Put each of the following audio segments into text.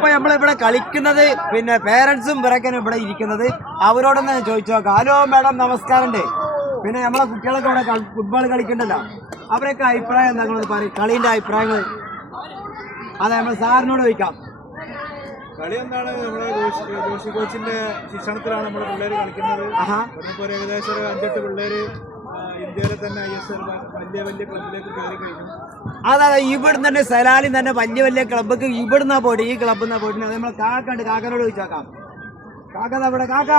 ഇപ്പൊ നമ്മളിവിടെ കളിക്കുന്നത് പിന്നെ പേരൻസും ഇവരൊക്കെ ഇവിടെ ഇരിക്കുന്നത് അവരോടൊന്ന് ചോദിച്ചു നോക്കാം. ഹലോ മാഡം നമസ്കാരമുണ്ട്. പിന്നെ നമ്മളെ കുട്ടികളൊക്കെ ഇവിടെ ഫുട്ബോൾ കളിക്കണ്ടല്ലോ, അവരൊക്കെ അഭിപ്രായം എന്താ പറയും, കളീന്റെ അഭിപ്രായങ്ങൾ? അതെ, നമ്മൾ സാറിനോട് ചോദിക്കാം. കളി എന്താണ്, നമ്മുടെ ജോഷി കോച്ചിന്റെ ശിക്ഷണത്തിലാണ് നമ്മുടെ പിള്ളേർ കളിക്കുന്നത്. ഒരു ഏകദേശം 5-8 പിള്ളേര് ഇന്ത്യയിലെ തന്നെ ISL വലിയ വലിയ ക്ലബിലേക്ക് കയറി കഴിഞ്ഞു. അതെ, ഇവിടുന്ന് തന്നെ സലാലിൽ തന്നെ വലിയ വലിയ ക്ലബ്ബക്ക് ഇവിടുന്നാ പോയിട്ട്, ഈ ക്ലബ്ബിന്നാ പോയിട്ട്. നമ്മൾ കാക്കണ്ട്, കാക്കനോട് ചോദിച്ചാക്കാം. കാക്ക അവിടെ കാക്ക,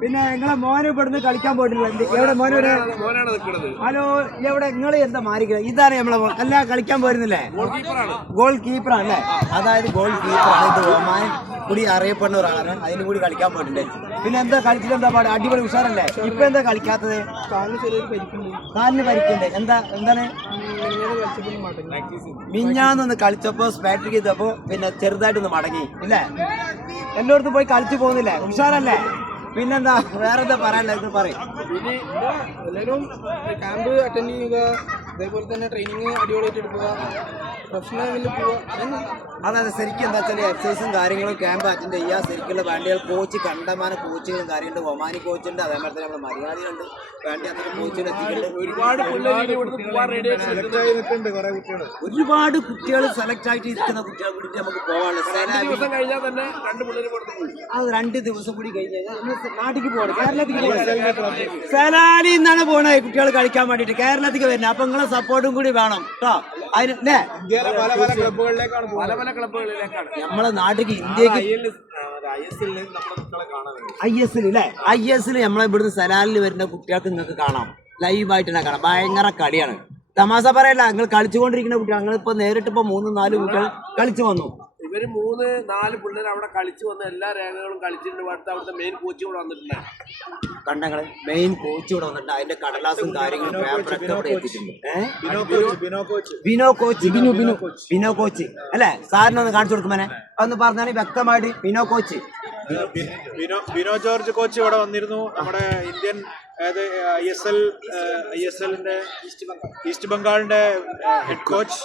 പിന്നെ നിങ്ങളെ മോന് ഇവിടുന്ന് കളിക്കാൻ പോയിട്ടില്ല? എവിടെ മോനോട്? ഹലോ, എവിടെ നിങ്ങൾ എന്താ മാറിക്കുന്നത്? ഇതാണ് നമ്മളെ അല്ല കളിക്കാൻ പോയിരുന്നില്ലേ? ഗോൾ കീപ്പറാണല്ലേ? അതായത് ഗോൾ കീപ്പറാണ്. ഇത് ഒമാൻ കൂടി അറിയപ്പെടുന്ന ഒരാളാണ്. അതിനും കൂടി കളിക്കാൻ പോയിട്ടുണ്ട്. പിന്നെ എന്താ കളിച്ചിട്ട് എന്താ പാട്? അടിപൊളി ഉഷാറല്ലേ? ഇപ്പൊ എന്താ കളിക്കാത്തത്? കാലിന് പരിക്കുണ്ട്. എന്താണ് മിഞ്ഞാന്നൊന്ന് കളിച്ചപ്പോ സ്പാട്രിക് ചെയ്തപ്പോ പിന്നെ ചെറുതായിട്ടൊന്ന് മടങ്ങി ഇല്ലേ? എല്ലായിടത്തും പോയി കളിച്ചു പോകുന്നില്ലേ? ഉഷാറല്ലേ? പിന്നെന്താ വേറെന്താ പറയാനുള്ളത്? പറയും. എല്ലാവരും ക്യാമ്പ് അറ്റൻഡ് ചെയ്യുക, അതേപോലെ തന്നെ ട്രെയിനിങ് അടിപൊളിയായിട്ട് എടുക്കുക, പ്രൊഫഷണൽ ലെവലിൽ പോവുക. അതായത് ശരിക്കും എന്താ വെച്ചാൽ എക്സസൈസും കാര്യങ്ങളും ക്യാമ്പ് അറ്റൻഡ് ചെയ്യുക. ശരിക്കുള്ള വേണ്ടിയാൽ കോച്ച് കണ്ടമാന കോച്ചുകളും കാര്യമുണ്ട്. ഒമാനി കോച്ചുണ്ട്, അതേപോലെ തന്നെ നമ്മുടെ മലയാളികളുണ്ട്. വേണ്ടി അത്ര കോച്ചുകൾ എത്തിക്കുന്നുണ്ട്. ഒരുപാട് കുട്ടികൾ സെലക്ട് ആയിട്ട് ഇരിക്കുന്ന കുട്ടികളെ കൂടി നമുക്ക് പോകാനുള്ളത്. അത് 2 ദിവസം കൂടി കഴിഞ്ഞാൽ നാട്ടിലേക്ക് പോകണം, കേരളത്തിലേക്ക് പോകണം. സലാലിൽ നിന്നാണ് പോണത് കുട്ടികൾ കളിക്കാൻ വേണ്ടിട്ട് കേരളത്തിലേക്ക് വരുന്നത്. അപ്പൊ നിങ്ങളെ സപ്പോർട്ടും കൂടി വേണം കേട്ടോ. അതിന് നമ്മളെ നാട്ടിലേക്ക് ഇന്ത്യക്ക് ISL അല്ലേ? ISL നമ്മളെ ഇവിടുന്ന് സലാലിൽ വരുന്ന കുട്ടികൾക്ക് നിങ്ങൾക്ക് കാണാം, ലൈവായിട്ട് തന്നെ കാണാം. ഭയങ്കര കളിയാണ്. തമാശ പറയല്ല, നിങ്ങൾ കളിച്ചുകൊണ്ടിരിക്കുന്ന കുട്ടികൾ. നിങ്ങളിപ്പോ നേരിട്ടിപ്പോ 3-4 കുട്ടികൾ കളിച്ചു വന്നു. ഇവര് 3-4 പിള്ളേർ അവിടെ കളിച്ചു വന്ന എല്ലാ രേഖകളും കളിച്ചിട്ടുണ്ട്. അടുത്ത അവിടുത്തെ മെയിൻ കോച്ച് ഇവിടെ വന്നിട്ടില്ല. കണ്ടങ്ങള് മെയിൻ കോച്ച് ഇവിടെ വന്നിട്ടുണ്ട്. അതിന്റെ കടലാസും കാര്യങ്ങളും പേപ്പറൊക്കെ ഇവിടെ എത്തിയിട്ടുണ്ട്. ബിനോ കോച്ച് അല്ലെ? സാറിനൊന്ന് കാണിച്ചു കൊടുക്കുമനെ ഒന്ന് പറഞ്ഞാൽ വ്യക്തമായിട്ട്. Bino coach, Bino George coach ഇവിടെ വന്നിരുന്നു. നമ്മുടെ ഇന്ത്യൻ ISLന്റെ ഈസ്റ്റ് ബംഗാളിന്റെ ഹെഡ് കോച്ച്.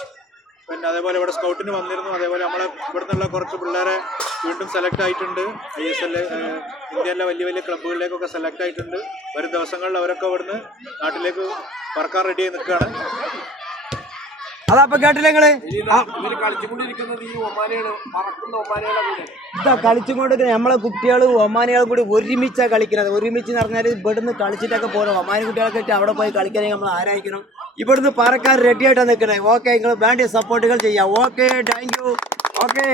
പിന്നെ അതേപോലെ ഇവിടെ സ്കൗട്ടിന് വന്നിരുന്നു. അതേപോലെ നമ്മളെ ഇവിടെ നിന്നുള്ള കുറച്ച് പിള്ളേരെ വീണ്ടും സെലക്ട് ആയിട്ടുണ്ട്. ISL ഇന്ത്യയിലെ വലിയ വലിയ ക്ലബ്ബുകളിലേക്കൊക്കെ സെലക്ട് ആയിട്ടുണ്ട്. വരും ദിവസങ്ങളിൽ അവരൊക്കെ ഇവിടുന്ന് നാട്ടിലേക്ക് പറക്കാൻ റെഡി ആയി നിൽക്കുകയാണ്. അതപ്പൊ കേട്ടില്ല നിങ്ങള്? കളിച്ചുകൊണ്ടിരിക്കുന്നത് ഈ ഒമാനിയാണ്, പറക്കുന്ന ഒമാനികളെ. ഇതാ കളിച്ചുകൊണ്ട് നമ്മളെ കുട്ടികളും ഒമാനികളും കൂടി ഒരുമിച്ചാണ് കളിക്കുന്നത്. ഒരുമിച്ച് എന്ന് പറഞ്ഞാൽ ഇവിടുന്ന് കളിച്ചിട്ടൊക്കെ പോകണം. ഒമാനി കുട്ടികളൊക്കെ അവിടെ പോയി കളിക്കണമെങ്കിൽ നമ്മൾ ആരായിരിക്കണം? ഇവിടുന്ന് പറക്കാൻ റെഡി ആയിട്ടാണ് നിൽക്കണേ. ഓക്കെ, നിങ്ങൾ വേണ്ട സപ്പോർട്ടുകൾ ചെയ്യാം. Okay, thank you. ഓക്കെ.